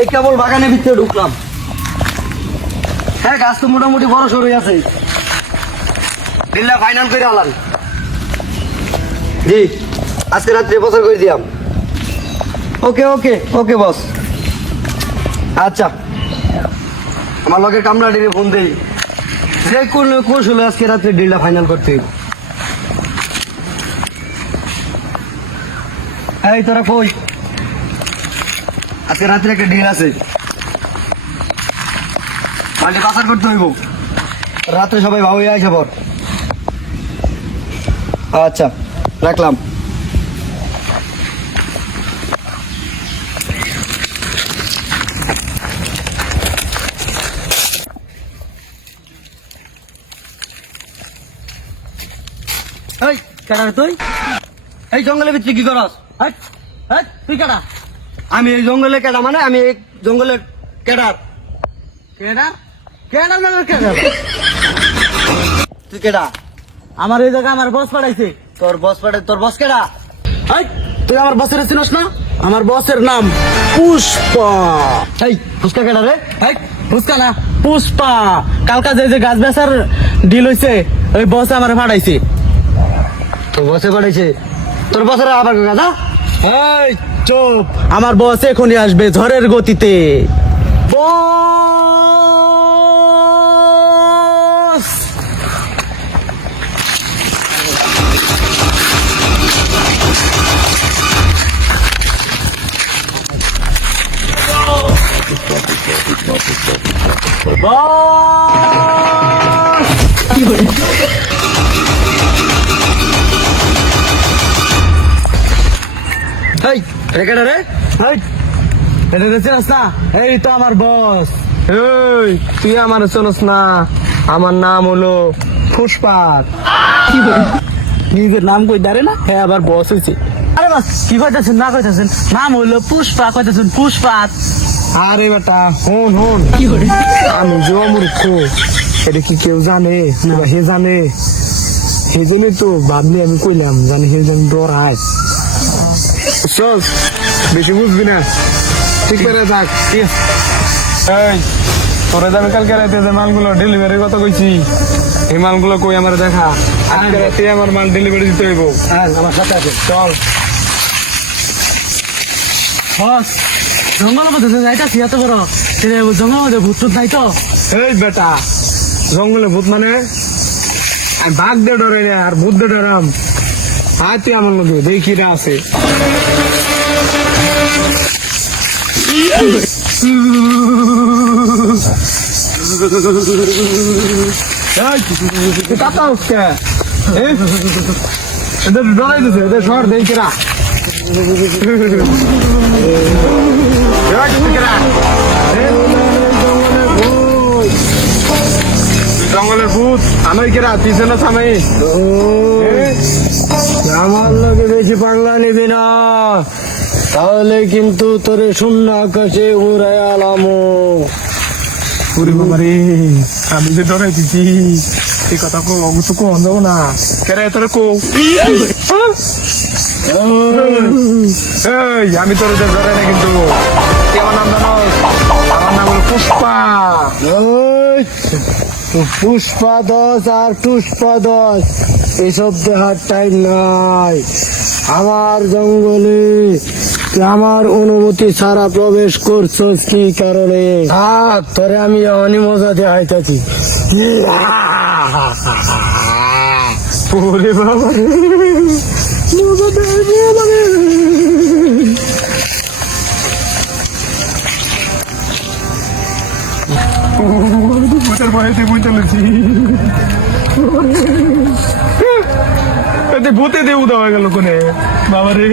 এই কেবল বাগানের ভিতরে ঢুকলাম। হ্যাঁ গাছ তো মোটামুটি বড় সরই আছে। ডিল্লা ফাইনাল করে আলাম। জি, আজকে রাত্রে বছর করে দিলাম ওকে ওকে ওকে বস আচ্ছা। আমার লগের কামলা ডিলে ফোন দেই। যে কোন কৌশলে আজকে রাত্রে ডিলটা ফাইনাল করতে এই, তোরা কই? আজকে রাত্রে একটা ডিল আছে। মাল্টি পাচার করতে হইব। রাত্রে সবাই ভাবে আইসে পর। আচ্ছা রাখলাম। তুই? এই জঙ্গলের ভিতরে কি করস? তুই কেডা আমি এই জঙ্গলে কেডা মানে আমি এই জঙ্গলের কেডার। কেডার? কেডার মানে কেডার। তুই কেডা আমার এই জায়গা আমার বস পাঠাইছে। তোর বস পাঠে তোর বস কেডা? এই, তুই আমার বসের চিনস না? আমার বসের নাম পুষ্পা। এই ফুসকা কেডা রে? এই, বুঝকা না পুষ্পা। কালকা যে যে গাছ বেচার ডিল হইছে ওই বস আমার পাঠাইছে। তোর বসে পাঠাইছে। তোর বসের আবার গাদা এই চুপ আমার বস এখনই আসবে ঝড়ের গতিতে। বস রে? এটা না। এই তো আমার বস। এই তুই আমার না। আমার নাম হলো পুষ্পাত নিজের নাম কই দাঁড়ে না? হ্যাঁ আবার বস হয়েছে আরে বাস কি কইতাছেন না কইতাছেন? নাম হলো পুষ্পা কইতাছেন পুষ্পাত আরে বেটা হন হন। কি করে আমি যে অমূর্খ এটা কি কেউ জানে? হে জানে? সেই জন্যই তো ভাবলি আমি কইলাম জানি হে যেন ডরায়। চল বেশি বুঝবি না। ঠিক করে থাক। ঠিক এই তোরে যে কালকে রাতে যে মালগুলো ডেলিভারি কথা কইছি এই মালগুলো কই আমার দেখা? আজকে রাতে আমার মাল ডেলিভারি দিতে হইব। আমার সাথে আছে চল। বস জঙ্গল মধ্যে যাইতাছি এত বড়। জঙ্গল মধ্যে ভূত নাই তো? এই বেটা জঙ্গলে ভূত মানে? বাঘ দিয়ে ডরে আর ভূত দিয়ে ডরাম। আয় আমার মধ্যে দেখি রে আছে। কাটা শহর দেখি রা। জঙ্গলের ভূত। আমি কেরা পিছনে সামনে বেশি পাঙ্গা নিবি না। তাহলে কিন্তু তোরে শূন্য আকাশে উড়াই আলামো। বাবারে আমি যে ডরাই দিছি এই কথা কো অগু তো কোন যাব না। কেরে তোর কো? এই আমি তোর যে ডরাই না কিন্তু। কি আমার নাম জানোস আমার নাম হলো পুষ্পা। পুষ্পা দশ আর পুষ্পা দশ এসব দেখার টাইম নাই। আমার জঙ্গলে আমার অনুমতি ছাড়া প্রবেশ করছস কি কারণে? থাক তোরে আমি অনিমজা দেখাইতেছি। ওরে বাবা মজা দেবে আমারে বুঝতে চলেছি এতে ভূতে দেবু দেওয়া গেল কোনে বাবা রে